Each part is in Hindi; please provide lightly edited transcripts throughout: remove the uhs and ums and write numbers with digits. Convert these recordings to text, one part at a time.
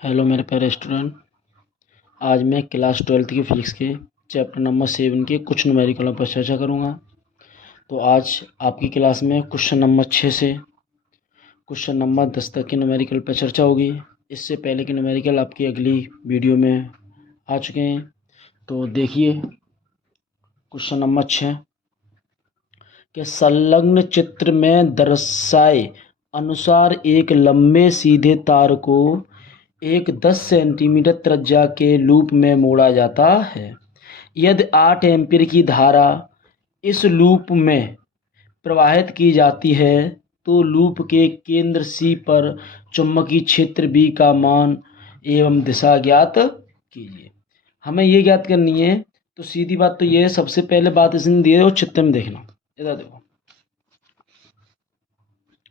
हेलो मेरे प्यारे स्टूडेंट। आज मैं क्लास 12th की फिजिक्स के चैप्टर नंबर 7 के कुछ न्यूमेरिकलों पर चर्चा करूंगा। तो आज आपकी क्लास में क्वेश्चन नंबर 6 से क्वेश्चन नंबर 10 तक के न्यूमेरिकल पर चर्चा होगी। इससे पहले के न्यूमेरिकल आपकी अगली वीडियो में आ चुके हैं। तो देखिए क्वेश्चन नंबर 6 के संलग्न चित्र में दर्शाए अनुसार एक लंबे सीधे तार को एक 10 सेंटीमीटर त्रिज्या के लूप में मोड़ा जाता है। यदि 8 एम्पीयर की धारा इस लूप में प्रवाहित की जाती है तो लूप के केंद्र सी पर चुंबकीय क्षेत्र बी का मान एवं दिशा ज्ञात कीजिए। हमें ये ज्ञात करनी है। तो सीधी बात तो ये है, सबसे पहले बात इसने दी है और चित्र में देखना। इधर देखो,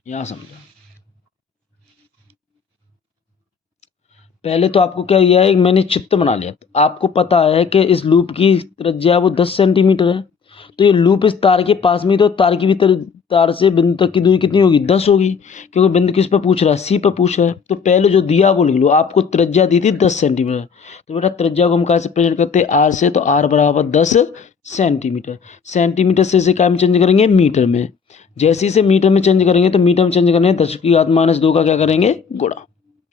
यहाँ समझो। पहले तो आपको क्या किया है, मैंने चित्र बना लिया। तो आपको पता है कि इस लूप की त्रिज्या वो 10 सेंटीमीटर है। तो ये लूप इस तार के पास में, तो तार की भी तार से बिंदु तक की दूरी कितनी होगी, 10 होगी। क्योंकि बिंदु किस पर पूछ रहा है, सी पर पूछ रहा है। तो पहले जो दिया वो लिख लो। आपको त्रिज्या दी थी 10 सेंटीमीटर। तो बेटा त्रिज्या को हम कहाँ से प्रेजेंट करते हैं, आर से। तो आर बराबर 10 सेंटीमीटर। सेंटीमीटर से इसे क्या में चेंज करेंगे, मीटर में। जैसे ही से मीटर में चेंज करेंगे तो मीटर में चेंज करने 10 की घात -2 का क्या करेंगे, गुणा।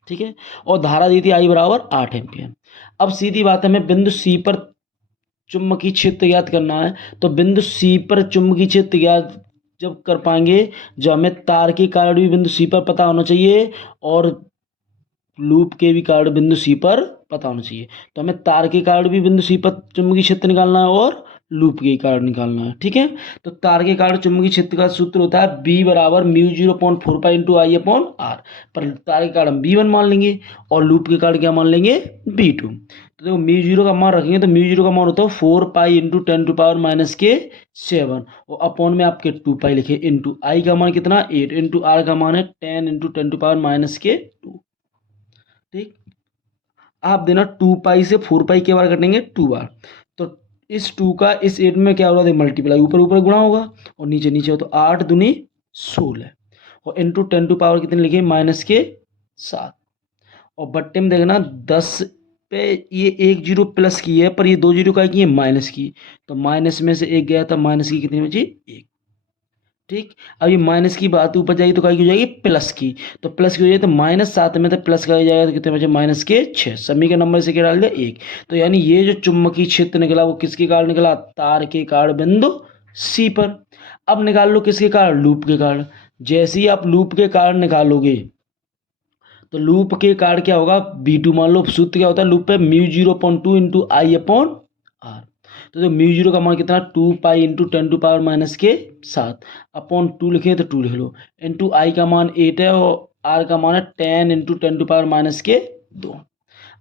ठीक है। और धारा दी थी आई बराबर 8 एम्पियर। अब सीधी बात है, हमें बिंदु सी पर चुंबकीय क्षेत्र ज्ञात करना है। तो बिंदु सी पर चुंबकीय क्षेत्र ज्ञात जब कर पाएंगे, जब हमें तार के कारण भी बिंदु सी पर पता होना चाहिए और लूप के भी कारण बिंदु सी पर पता होना चाहिए। तो हमें तार के कारण भी बिंदु सी पर चुंबकीय क्षेत्र निकालना है और लूप के कारण निकालना है। ठीक है। तो तार के कारण चुंबकीय क्षेत्र का सूत्र होता है बी बराबर μ0.4 इंटू आई अपॉन आर। पर तार के कारण बी वन मान लेंगे और लूप के कारण क्या मान लेंगे, बी2। तो देखो μ0 का मान रखेंगे तो μ0 का मान होता है 4 पाई इंटू 10⁻⁷ और अपॉन में आपके 2 पाई लिखे इंटू आई का मान कितना 8 इंटू आर का मान है 10 इंटू 10⁻⁷ ठीक। आप देना 2 पाई से 4 पाई के बार कटेंगे 2 बार। तो इस 2 का इस 8 में क्या होगा, मल्टीप्लाई, ऊपर ऊपर गुणा होगा और नीचे नीचे हो। तो 8 दूनी 16 और इंटू 10⁻⁷ कितने लिखे, -7। और बट्टे में देखना 10 पे ये एक जीरो प्लस की है, पर ये 2 जीरो का की है, माइनस की। तो माइनस में से एक गया था, माइनस की कितनी बची, 1। ठीक। अब ये माइनस की बात ऊपर जाएगी तो क्या की हो जाएगी, प्लस की। तो प्लस की हो जाएगी तो -7 में तो प्लस का जाएगा तो कितने बचे, -6। सभी के नंबर से क्या डाल दिया, 1। तो यानी ये जो चुंबकीय क्षेत्र निकला वो किसके कारण निकला, तार के कारण बिंदु सी पर। अब निकाल लो किसके कारण, लूप के कारण। जैसे ही आप लूप के कारण निकालोगे तो लूप के कारण क्या होगा, b2 मान लो। सूत्र क्या होता है लूप पे, μ0.2 इंटू आई अपॉन आर। तो μ0 का मान कितना, 2 पाई इंटू 10⁻⁷ अपॉन 2 लिखे तो 2 लिख लो, इंटू आई का मान 8 है और आर का मान है 10 इंटू 10⁻⁻2।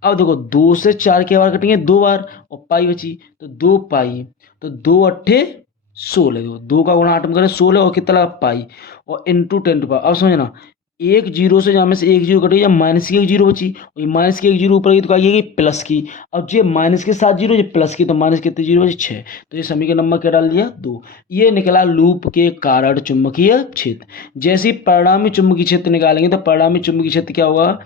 अब देखो 2 से 4 के बार कटेंगे 2 बार और पाई बची तो 2 पाई। तो 2 × 8 = 16। देखो 2 का गुणा 8 में करें 16 और कितना लगा, पाई और इंटू 10⁻। अब समझना, एक जीरो से जहाँ में से एक जीरो कटेगी, जब माइनस की एक जीरो बची और माइनस की एक जीरो ऊपर गई तो क्या आएगी, प्लस की। अब जो माइनस के साथ जीरो, जो प्लस की, तो माइनस कितने जीरो बची, 6। तो ये सभी का नंबर क्या डाल दिया, 2। ये निकला लूप के कारण चुंबकीय क्षेत्र। जैसे ही परिणामी चुंबकीय क्षेत्र निकालेंगे तो परिणामी चुंबकीय क्षेत्र क्या होगा,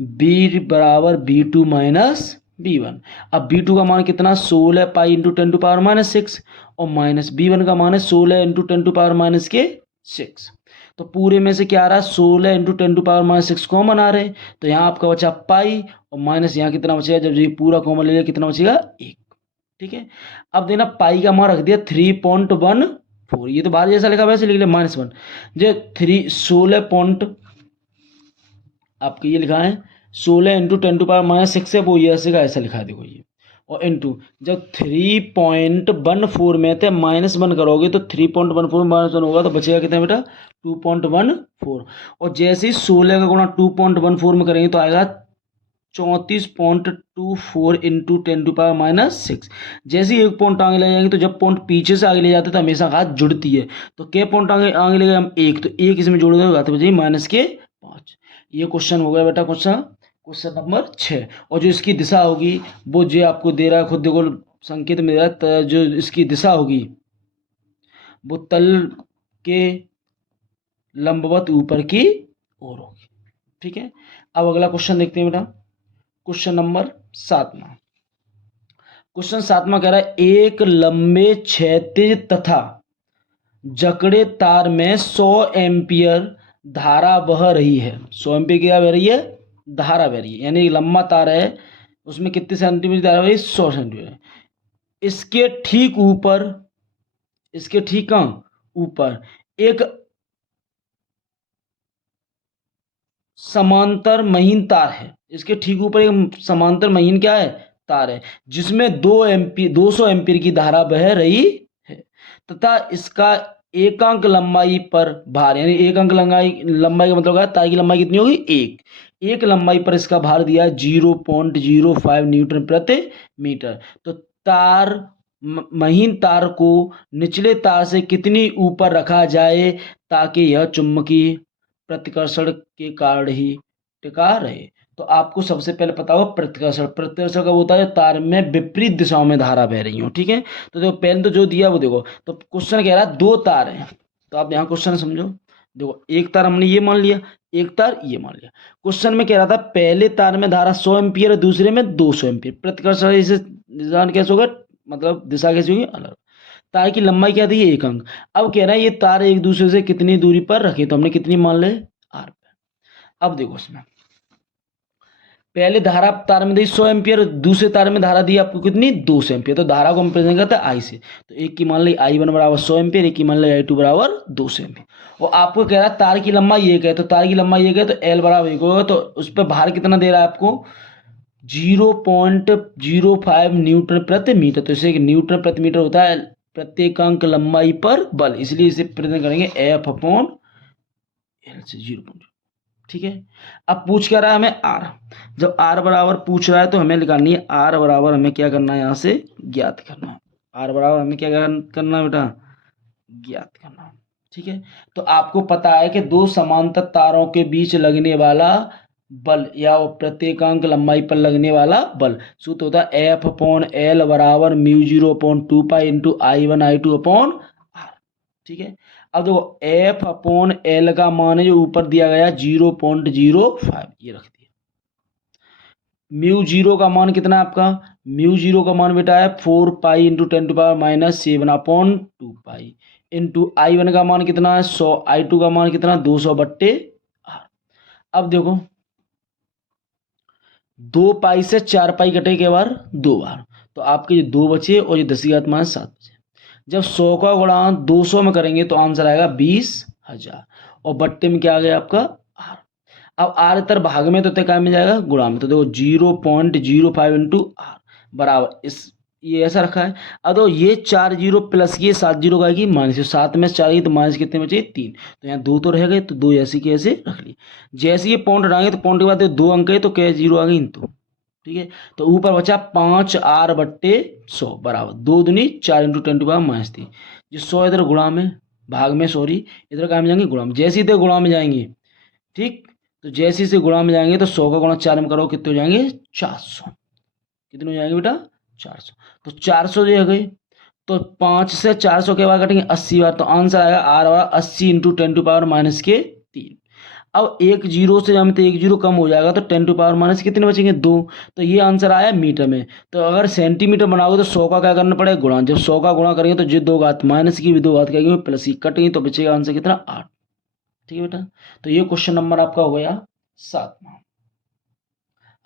बी बराबर b2 माइनस b1। अब b2 का मान कितना, 16 पाई इंटू 10⁻⁻6 और माइनस b1 का मान है 16 इंटू 10⁻⁻6। तो पूरे में से क्या आ रहा है, 16 इंटू 10⁻⁻6 कॉमन आ रहे हैं। तो यहाँ आपका बचा पाई और माइनस यहाँ कितना बचेगा, जब ये पूरा कॉमन ले लिया कितना बचेगा, 1। ठीक है। अब देना पाई का मान रख दिया 3.14। ये तो बाहर जैसा लिखा वैसे लिख लिया -1। जो 16 आपके ये लिखा है 16 इंटू 10⁻⁻6 है, वो ये ऐसे का ऐसा लिखा है, देखो ये। और इंटू जब 3.14 में थे -1 करोगे तो 3.14 में -1 होगा तो बचेगा कितना बेटा, 2.14। और जैसे ही 16 का गुणा 2.14 में करेंगे तो आएगा 34.24 इंटू 10⁻⁻6। जैसे ही एक पॉइंट आगे ले जाएंगे तो जब पॉइंट पीछे से आगे ले जाते हैं तो हमेशा हाथ जुड़ती है। तो क्या पॉइंट आगे आगे ले गए हम, एक, तो एक इसमें जोड़ देंगे तो बचेगी -5। ये क्वेश्चन हो गया बेटा, क्वेश्चन नंबर 6। और जो इसकी दिशा होगी वो जो आपको दे रहा है, खुद देखो संकेत में दे रहा है, जो इसकी दिशा होगी वो तल के लंबवत ऊपर की ओर होगी। ठीक है। अब अगला क्वेश्चन देखते हैं बेटा। क्वेश्चन नंबर 7वां। क्वेश्चन 7वां कह रहा है एक लंबे क्षैतिज तथा जकड़े तार में 100 एम्पियर धारा बह रही है। 100 एम्पियर क्या बह रही है? धारा बह रही है। यानी लंबा तार है, उसमें कितने सेंटीमीटर धारा बह रही है? 100 सेंटीमीटर। इसके ठीक ऊपर, इसके ठीक कहाँ ऊपर एक समांतर महीन तार है। इसके ठीक ऊपर एक समांतर महीन क्या है? तार है, जिसमें 200 एम्पीयर की धारा बह रही है तथा इसका एकांक लंबाई पर भार, यानी एक अंक लंबाई का मतलब है तार की लंबाई कितनी होगी? एक लंबाई पर इसका भार दिया है 0.05 न्यूटन प्रति मीटर। तो तार महीन तार को निचले तार से कितनी ऊपर रखा जाए ताकि यह चुंबकीय प्रतिकर्षण के कारण ही टिका रहे? तो आपको सबसे पहले पता होगा प्रतिकर्षण। प्रतिकर्षण कब होता है? तार में विपरीत दिशाओं में धारा बह रही हो। ठीक है, तो देखो पहले तो जो दिया वो देखो। तो क्वेश्चन कह रहा है दो तार हैं, तो आप यहाँ क्वेश्चन समझो। देखो एक तार हमने ये मान लिया, एक तार ये मान लिया। क्वेश्चन में कह रहा था पहले तार में धारा 100 एम्पियर है, दूसरे में 200 एम्पियर। प्रतिकर्षण से निशान कैसे होगा, मतलब दिशा कैसी होगी? अलग। तार की लंबाई क्या दी है? एक अंक। अब कह रहा है ये तार एक दूसरे से कितनी दूरी पर रखे, तो हमने कितनी मान ले? आर पे। अब देखो इसमें पहले धारा तार में दी 100 एम्पियर, दूसरे तार में धारा दी आपको कितनी? 200 एम्पियर। तो धारा को हम प्रेजेंट करते हैं आई से। तो एक की मान ली I1 बराबर 100 एम्पियर, एक की मान ली I2 बराबर 200 एम्पियर। और आपको कह रहा है तार की लंबाई एक है, तो तार की लंबाई एक है तो L बराबर एक होगा। तो उस पर भार कितना दे रहा है आपको? 0.05 न्यूटन प्रति मीटर। तो इसे न्यूटन प्रति मीटर होता है प्रत्येकांक लंबाई पर बल, इसलिए इसे प्रेजेंट करेंगे F/L से 0. ठीक है, अब पूछ क्या रहा है हमें? आर। जब आर बराबर पूछ रहा है तो हमें निकालनी है आर बराबर, हमें क्या करना है? यहाँ से ज्ञात करना है। आर बराबर हमें क्या करना है बेटा? ज्ञात करना है। ठीक है, तो आपको पता है कि दो समांतर तारों के बीच लगने वाला बल या प्रत्येकांक लंबाई पर लगने वाला बल सूत्र होता है F/L बराबर μ0/2π इंटू I1I2/R। ठीक है, अब देखो F/L का मान है जो ऊपर दिया गया 0.05, ये रख दिया। μ0 का मान कितना है आपका? μ0 का मान बेटा है 4π इंटू 10⁻⁷/2π इंटू I1 का मान कितना है? 100। I2 का मान कितना? 200/R। अब देखो 2π से 4π कटे के बार 2 बार, तो आपके ये 2 बचे और ये 10⁻⁷ बचे। जब 100 का गुणा 200 में करेंगे तो आंसर आएगा 20,000 और बट्टे में क्या आ गया आपका? आर। अब आर इतर भाग में तो क्या मिल जाएगा? गुणा में। तो देखो 0.05 इंटू आर बराबर इस, ये ऐसा रखा है। अब तो ये 4 जीरो प्लस ये 7 जीरो का आएगी माइनस, 7 में 4 तो माइनस कितने बचे? 3। तो यहाँ 2 तो रह गए, तो 2 ऐसे के ऐसे रख लिए। जैसे ये पॉइंट हटाएंगे तो पॉइंट के बाद 2 अंक है तो क्या जीरो आ गई? तो ठीक है, तो ऊपर बचा 5R/100 बराबर 2 दूनी 4 इंटू 10⁻³ जो 100 इधर गुणा में भाग में, सॉरी इधर कहाँ में जाएंगे? गुणा में। जैसे इधर गुणा में जाएंगे, ठीक, तो जैसे इसे गुणा में जाएंगे तो 100 का गुणा 4 में करो कितने हो जाएंगे? 400। कितने हो जाएंगे बेटा? 400। तो 400 जो है गई, तो 5 से 400 के बाद कटेंगे 80 बार, तो आंसर आएगा आर वाला 80 इंटू 10⁻³ अब एक जीरो से जामे तो एक जीरो कम हो जाएगा, तो 10⁻⁻ कितने बचेंगे? 2। तो ये आंसर आया मीटर में। तो अगर सेंटीमीटर बनाओगे तो 100 का क्या करना पड़ेगा? गुणा। जब 100 का गुणा करेंगे तो जो 2 घात माइनस की भी 2 घात करेंगे प्लस की कटेंगे, तो बचेगा आंसर कितना? 8। ठीक है बेटा, तो ये क्वेश्चन नंबर आपका हो गया 7वां।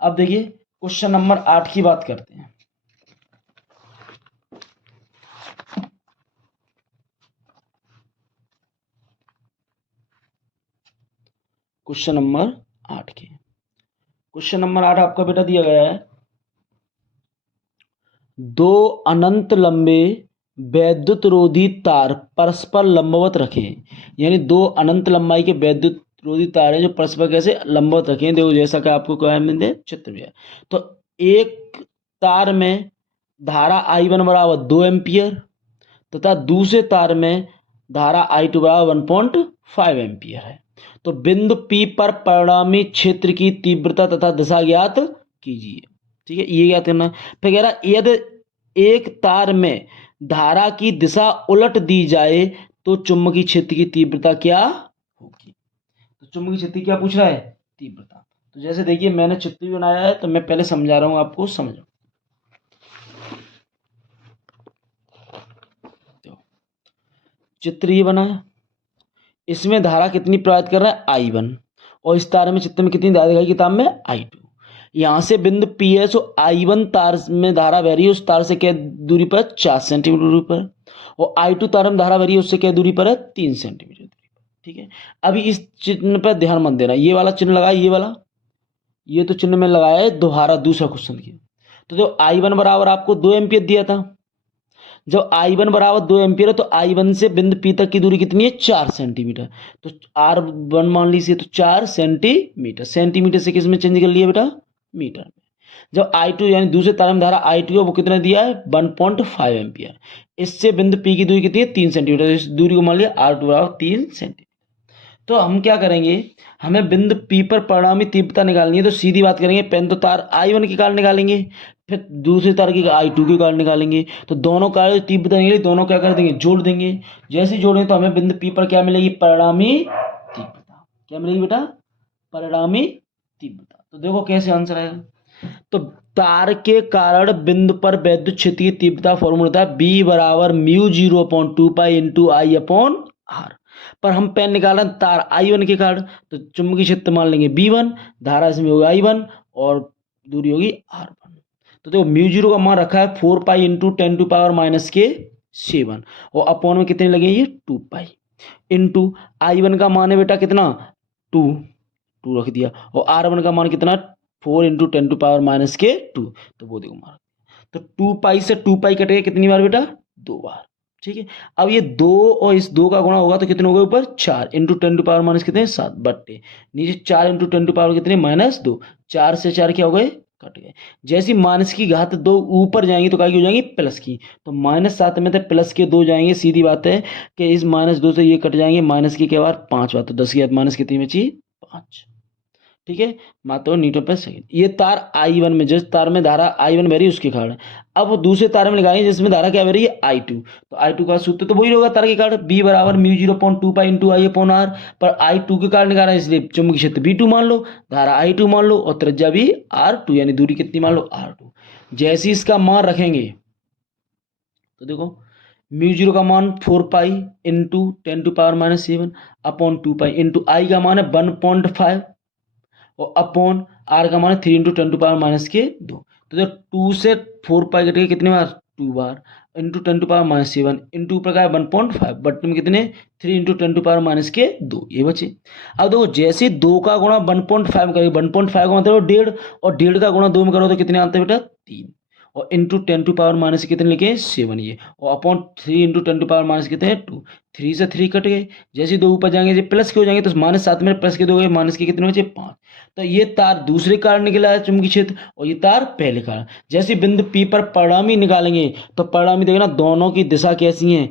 अब देखिए क्वेश्चन नंबर 8 की बात करते हैं। क्वेश्चन नंबर 8 के क्वेश्चन नंबर 8 आपका बेटा दिया गया है, दो अनंत लंबे वैद्युत रोधी तार परस्पर लंबवत रखे। यानी दो अनंत लंबाई के वैद्युत रोधी तार हैं जो परस्पर कैसे लंबवत रखे हैं। देखो जैसा कि आपको क्या है चित्र में, तो एक तार में धारा I1 बराबर 2 एम्पियर तथा दूसरे तार में धारा I2 बराबर 1.5 एम्पियर है। तो बिंदु P पर परिणामी क्षेत्र की तीव्रता तथा दिशा ज्ञात कीजिए। ठीक है, ये ज्ञात करना है। फिर कह रहा यदि एक तार में धारा की दिशा उलट दी जाए तो चुंबकीय क्षेत्र की तीव्रता क्या होगी? तो चुंबकीय क्षेत्र क्या पूछ रहा है? तीव्रता। तो जैसे देखिए मैंने चित्र भी बनाया है, तो मैं पहले समझा रहा हूँ आपको, समझो। चित्र ये बना है, इसमें धारा कितनी प्रवाहित कर रहा है, I1, और इस तार में चित्र में कितनी धारा दिखाई किताब में, I2। यहाँ से बिंदु P है, सो I1 तार में धारा बह रही है, उस तार से क्या दूरी पर, 4 सेंटीमीटर दूरी पर, और I2 तार में धारा बह रही है, उससे क्या दूरी पर है, 3 सेंटीमीटर दूरी पर। ठीक है, अभी इस चिन्ह पर ध्यान मत देना, ये वाला चिन्ह लगाया, ये वाला, ये तो चिन्ह में लगाया है दोबारा दूसरा क्वेश्चन की। तो जो I1 बराबर आपको 2 एम्पियर दिया था, जब I1 बराबर 2 एम्पियर है, तो I1 से बिंदु P तक की दूरी कितनी है, 4 सेंटीमीटर। तो R1 मान लीजिए, तो 4 सेंटीमीटर, सेंटीमीटर से किस में चेंज कर लिया बेटा, मीटर में। जब I2 यानी दूसरे तार में धारा I2 है, वो कितना दिया है, 1.5 एम्पियर। इससे बिंदु P की दूरी कितनी है, 3 सेंटीमीटर। इस दूरी को मान लिया R2 बराबर 3 सेंटीमीटर। तो हम क्या करेंगे, हमें बिंदु P पर परिणामी तीव्रता निकालनी है, तो सीधी बात करेंगे, पहले तो तार I1 के कारण निकालेंगे, फिर दूसरे तार की I2 के कारण निकालेंगे। तो दोनों का तीव्रता निकली, दोनों क्या कर देंगे, जोड़ देंगे। जैसे ही जोड़ेंगे तो हमें बिंदु P पर क्या मिलेगी, परिणामी तीव्रता। क्या मिलेगी बेटा, परिणामी तीव्रता। तो देखो कैसे आंसर आएगा। तो तार के कारण बिंदु पर वैद्युत क्षेत्र की तीव्रता फॉर्मूला होता है बी बराबर mu 0/2 pi into I upon R. पर हम पेन निकाल रहे हैं तार I1 के कारण, तो चुंबकीय क्षेत्र मान लेंगे B1, धारा इसमें होगी I1 और दूरी होगी R1। तो देखो म्यू 0 का मान रखा है 4 पाई इंटू 10⁻⁷ और अपॉन में कितने लगे, ये 2 पाई इंटू I1 का मान है बेटा कितना, 2 2 रख दिया, और R1 का मान कितना, 4 इंटू 10⁻⁻²। तो वो देखो मार, तो 2 पाई से 2 पाई कटेगा कितनी बार बेटा, 2 बार। ठीक है, अब ये 2 और इस 2 का गुणा होगा तो कितने हो गए, ऊपर 4 इंटू 10⁻⁻, कितने 7 बट्टे, नीचे 4 इंटू 10 कितने, -2। 4 से 4 क्या हो गए, कट गए। जैसी माइनस की घात 2 ऊपर जाएंगी तो क्या की हो जाएंगी, प्लस की। तो -7 में तो प्लस के 2 जाएंगे, सीधी बात है कि इस -2 से ये कट जाएंगे, माइनस की क्या बार 5 बार, तो 10 की घात माइनस कितनी बची, 5। ठीक है, मात्र न्यूटन पर सेकंड। ये तार I1 में, जिस तार में धारा I1 बह रही है उसके कारण। अब वो दूसरे तार में लगाएंगे जिसमें धारा क्या बह रही है, I2। तो I2 का सूत्र तो वही होगा तार के कारण, B बराबर mu 0/2 pi into I upon R. पर I2 के कारण निकाला है, इसलिए चुंबकीय क्षेत्र B2 मान लो, धारा I2 मान लो, और त्रिज्या भी R2, यानी दूरी कितनी मान लो, R2। जैसे ही इसका मान रखेंगे तो देखो म्यू 0 का मान 4 pi into 10⁻⁷ upon 2 pi into I का मान है 1.5 और अपॉन आर का मान है 3 इंटू 10⁻⁻²। तो जब 2 से 4 पाई कटेगा कितनी बार, 2 बार, इंटू 10⁻⁷ इंटू ऊपर का है 1.5 बट में कितने, 3 इंटू 10⁻⁻², ये बचे। अब देखो जैसे 2 का गुणा 1.5 करेंगे, 1.5 का मतलब 1.5, और 1.5 का गुणा 2 में करो तो कितने आते हैं बेटा, 3, और इंटू 10⁻⁻ कितने लिखे, 7 ये, और अपॉन 3 इंटू 10⁻⁻ कितने, 2। 3 से 3 कट गए, जैसे 2 ऊपर जाएंगे ये प्लस के हो जाएंगे, तो -7 में प्लस के 2 गए, माइनस के कितने बचे, 5। तो ये तार दूसरे कारण निकला है चुंबकीय क्षेत्र, और ये तार पहले कारण। जैसे बिंदु P पर परिणामी निकालेंगे, तो परिणामी देखना दोनों की दिशा कैसी है,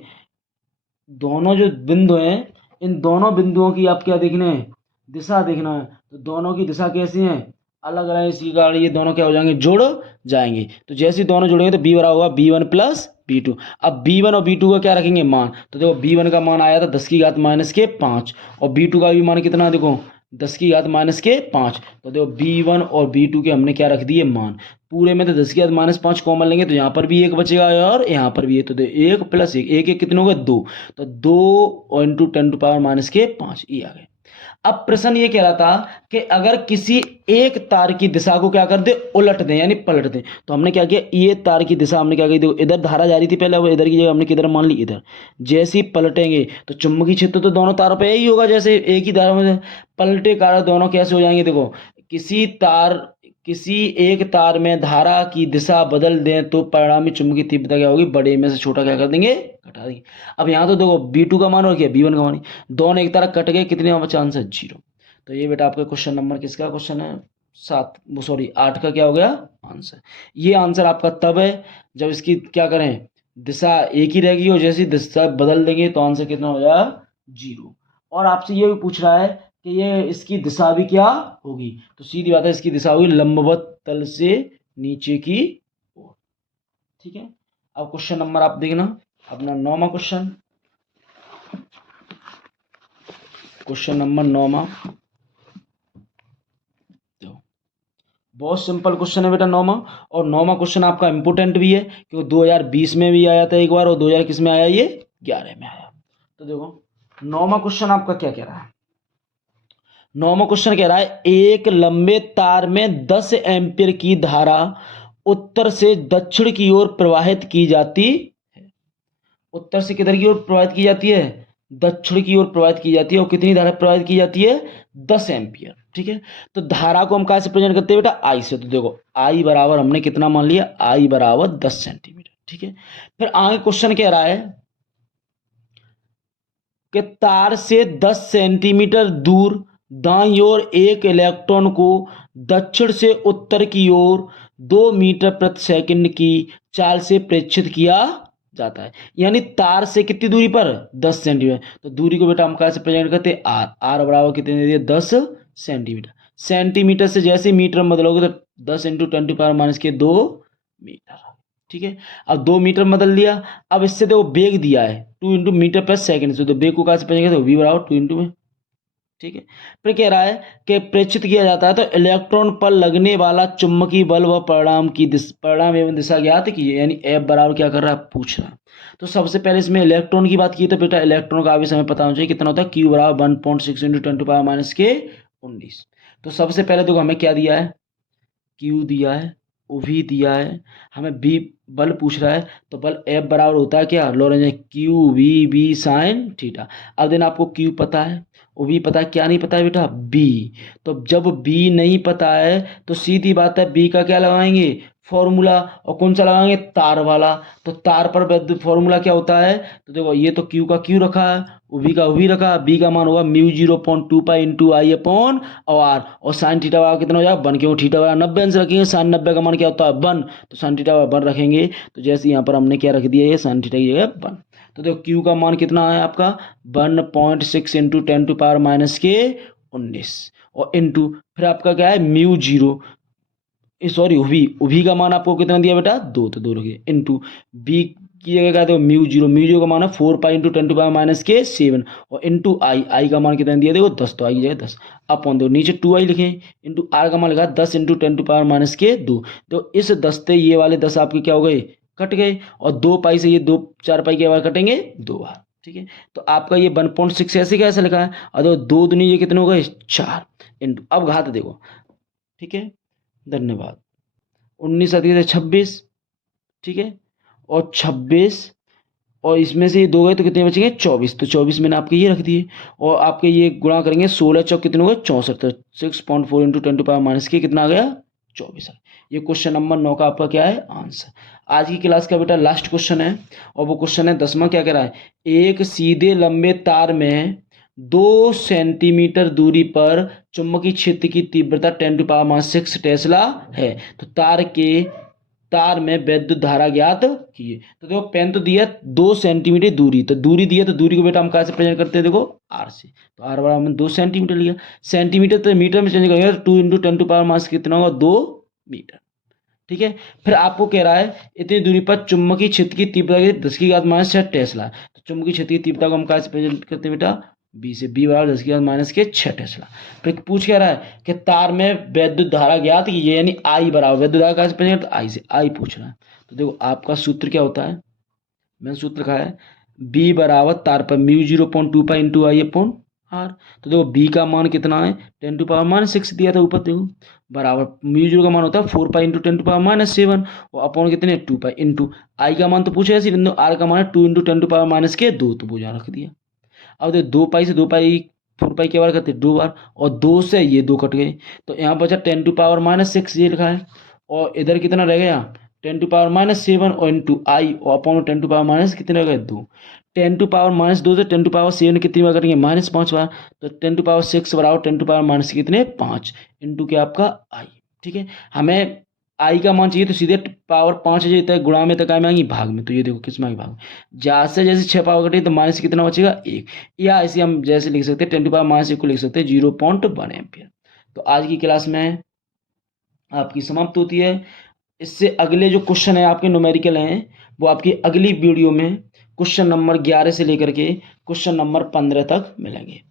दोनों जो बिंदु हैं, इन दोनों बिंदुओं की आप क्या देखना है, दिशा देखना है। तो दोनों की दिशा कैसी है, अलग अलग, इसी कारण ये दोनों क्या हो जाएंगे, जुड़ जाएंगे। तो जैसे दोनों जुड़ेंगे तो B बराबर होगा B1 प्लस B2। अब B1 और B2 का क्या रखेंगे मान, तो देखो B1 का मान आया था 10⁻⁻5, और B2 का भी मान कितना, देखो 10⁻⁻5। तो देखो B1 और B2 के हमने क्या रख दिए मान, पूरे में तो 10⁻⁻5 कॉमन लेंगे, तो यहाँ पर भी 1 बचेगा और यहाँ पर भी है, तो 1 प्लस 1, 1 1 कितने हो गए, 2। तो 2 और इंटू 10⁻⁻5 ये आ गए। अब प्रश्न ये कह रहा था कि अगर किसी एक तार की दिशा को क्या कर दे, उलट दें यानी पलट दें। तो हमने क्या किया, ये तार की दिशा हमने क्या की, देखो इधर धारा जा रही थी पहले, अब इधर की जगह हमने किधर मान ली, इधर। जैसे ही पलटेंगे तो चुंबकीय क्षेत्र तो दोनों तारों पे ही होगा, जैसे एक ही तार में पलटे कारण दोनों कैसे हो जाएंगे, देखो किसी एक तार में धारा की दिशा बदल दें तो परिणामी चुंबकीय तीव्रता क्या होगी, बड़े में से छोटा क्या कर देंगे, घटा देंगे। अब यहाँ तो देखो B2 का मान और क्या B1 का मान, दोनों एक तरह कट गए, कितने बचा आंसर, 0। तो ये बेटा आपका क्वेश्चन नंबर किसका क्वेश्चन है, 7, वो सॉरी 8 का क्या हो गया आंसर। ये आंसर आपका तब है जब इसकी क्या करें, दिशा एक ही रहेगी, और जैसी दिशा बदल देंगे तो आंसर कितना हो जाएगा, 0। और आपसे ये भी पूछ रहा है कि ये इसकी दिशा भी क्या होगी, तो सीधी बात है इसकी दिशा होगी लंबवत तल से नीचे की ओर। ठीक है, अब क्वेश्चन नंबर आप देखना अपना 9वां क्वेश्चन, क्वेश्चन नंबर 9वां। बहुत सिंपल क्वेश्चन है बेटा नौवां, और नौवां क्वेश्चन आपका इंपोर्टेंट भी है क्योंकि 2020 में भी आया था एक बार, और 2000 किस में आया, ये 11 में आया। तो देखो नौवां क्वेश्चन आपका क्या कह रहा है। नौवां क्वेश्चन कह रहा है एक लंबे तार में 10 एम्पीयर की धारा उत्तर से दक्षिण की ओर प्रवाहित की जाती है। उत्तर से किधर की ओर प्रवाहित की जाती है, दक्षिण की ओर प्रवाहित की जाती है। और कितनी धारा प्रवाहित की जाती है, 10 एम्पीयर। ठीक है, तो धारा को हम कहाँ से प्रेजेंट करते हैं बेटा, आई से। तो देखो आई बराबर हमने कितना मान लिया, आई बराबर 10 सेंटीमीटर। ठीक है, फिर आगे क्वेश्चन कह रहा है कि तार से 10 सेंटीमीटर दूर दाईं ओर एक इलेक्ट्रॉन को दक्षिण से उत्तर की ओर 2 मीटर प्रति सेकंड की चाल से प्रेषित किया जाता है। यानी तार से कितनी दूरी पर, 10 सेंटीमीटर। तो दूरी को बेटा हम कहाँ से प्रेजेंट करते हैं, आर। आर बराबर कितने दे दिए, 10 सेंटीमीटर। सेंटीमीटर से जैसे मीटर में बदलोगे तो 10 इंटू 10⁻⁻2 मीटर। ठीक है, अब 2 मीटर बदल दिया। अब इससे देखो बेग दिया है 2 इंटू मीटर पर सेकंड से, तो बेग को कहाँ से प्रेजेंट करते हैं, वी बराबर 2 इंटू में। ठीक है, फिर कह रहा है कि प्रेषित किया जाता है तो इलेक्ट्रॉन पर लगने वाला चुंबकीय बल व परिणाम एवं दिशा ज्ञात कीजिए। यानी एफ बराबर क्या कर रहा है, पूछ रहा है। तो सबसे पहले इसमें इलेक्ट्रॉन की बात की तो बेटा इलेक्ट्रॉन का आवेश हमें पता होना चाहिए कितना होता है, क्यू बराबर 1.6 इंटू 10⁻⁻19। तो सबसे पहले देखो हमें क्या दिया है, क्यू दिया है, ओवी दिया है, हमें बी बल पूछ रहा है। तो बल एफ बराबर होता है क्या, Lorentz, Q V B sine theta. अब दिन आपको क्यू पता है, ओवी पता है, क्या नहीं पता है बेटा, बी। तो जब बी नहीं पता है तो सीधी बात है बी का क्या लगाएंगे, फॉर्मूला। और कौन सा लगाएंगे, तार वाला। तो तार पर विद्युत फॉर्मूला क्या होता है, तो देखो ये तो क्यू का क्यू रखा है, ओवी का ओवी रखा, बी का मान होगा μ0.2 pi into I upon R. और साइन थीटा वाला कितना हो जाएगा, 1, क्योंकि थीटा वाला 90 अंश रखेंगे, साइन 90 का मान क्या होता है, 1। तो साइन थीटा वाला 1 रखेंगे। तो जैसे यहाँ पर हमने क्या रख दिया, ये साइन थीटा की जगह 1। तो देखो क्यू का मान कितना है आपका 1.6 इंटू 10⁻⁻19 और इंटू फिर आपका क्या है μ0, सॉरी ओवी का मान आपको कितना दिया बेटा, 2। तो 2 रखिए इंटू बी की जगह क्या देखो μ0 का मान है 4 पाई इंटू 10⁻⁻7 और इंटू आई का मान कितना दिया देखो 10। तो आई की जगह 10 अपॉन दो, नीचे 2i लिखें इंटू आर का मान लिखा 10 इंटू 10⁻⁻2। तो इस 10 से ये वाले 10 आपके क्या हो गए, कट गए। और 2 पाई से ये 2 4 पाई के बार कटेंगे 2 बार। ठीक है, तो आपका ये 1.6 ऐसे कैसे लिखा है, और देखो 2 दूनी ये कितने हो गए 4 इंटू, अब घात देखो। ठीक है, धन्यवाद। 19 अतिरिक्त 26। ठीक है, और 26 और इसमें से ये 2 गए तो कितने बचेंगे 24। तो 24 मैंने आपके ये रख दिए और आपके ये गुणा करेंगे 16 चौक कितने हो गए 64। तो 6.4 इंटू 10⁻⁻के कितना आ गया 24 है। ये क्वेश्चन नंबर 9 का आपका क्या है आंसर। आज की क्लास का बेटा लास्ट क्वेश्चन है और वो क्वेश्चन है 10वां। क्या कह रहा है, एक सीधे लंबे तार में 2 सेंटीमीटर दूरी पर चुंबकीय क्षेत्र की तीव्रता 10⁻6 टेस्ला है। तो तार में विद्युत धारा ज्ञात कीजिए। तो देखो पेन तो दिया 2 सेंटीमीटर दूरी, तो दूरी दिया तो दूरी को बेटा हम कहाँ से प्रेजेंट करते हैं, देखो आर से। तो आर बराबर हमने 2 सेंटीमीटर लिया, सेंटीमीटर तो मीटर में चेंज करेंगे तो 2 इंटू 10⁻⁻6 कितना होगा 2 मीटर। ठीक है, फिर आपको कह रहा है इतनी दूरी पर चुंबकीय क्षेत्र की तीव्रता 10⁻6 टेस्ला। तो चुंबकीय क्षेत्र की तीव्रता को हम कहाँ से प्रेजेंट करते हैं बेटा, बी से। बी बराबर 10⁻⁻6 टेस्ला। फिर पूछ कह रहा है कि तार में विद्युत धारा ज्ञात कीजिए, यानी आई बराबर विद्युत धारा कहाँ से प्रेजेंट, आई से। आई पूछ रहा है तो देखो आपका सूत्र क्या होता है, मैंने सूत्र लिखा है बी बराबर तार पर μ0.2 pi into I upon R. तो देखो बी का मान कितना है 10⁻6 दिया था ऊपर, देखो बराबर μ0 का मान होता है 4 पाई इंटू 10⁻7 और अपॉन कितने 2 पाई इंटू आई का मान तो पूछे ऐसे, आर का मान है 2 इंटू 10⁻2 तो वो रख दिया। अब देखो 2 पाई से 2 पाई 4 पाई के बार करते 2 बार और 2 से ये 2 कट गए। तो यहाँ बचा 10⁻6 ये लिखा है और इधर कितना रह गया 10⁻7 और इंटू आई और अपॉन 10⁻- कितने रह गए 2। 10⁻2 से 10⁻7 कितनी बार करेंगे -5 बार। तो 10⁻6 बराबर 10⁻- कितने 5 इंटू क्या आपका आई। ठीक है, हमें आई का मान चाहिए तो सीधे पावर 5 तक गुणा में तक में आएंगी भाग में। तो ये देखो किस में भाग में, जहाँ से जैसे 6 पावर कटे तो माइनस कितना बचेगा 1, या ऐसे हम जैसे लिख सकते हैं 10⁻1 को लिख सकते हैं 0.1 एम्पियर। तो आज की क्लास में आपकी समाप्त होती है। इससे अगले जो क्वेश्चन है आपके न्यूमेरिकल हैं वो आपकी अगली वीडियो में क्वेश्चन नंबर 11 से लेकर के क्वेश्चन नंबर 15 तक मिलेंगे।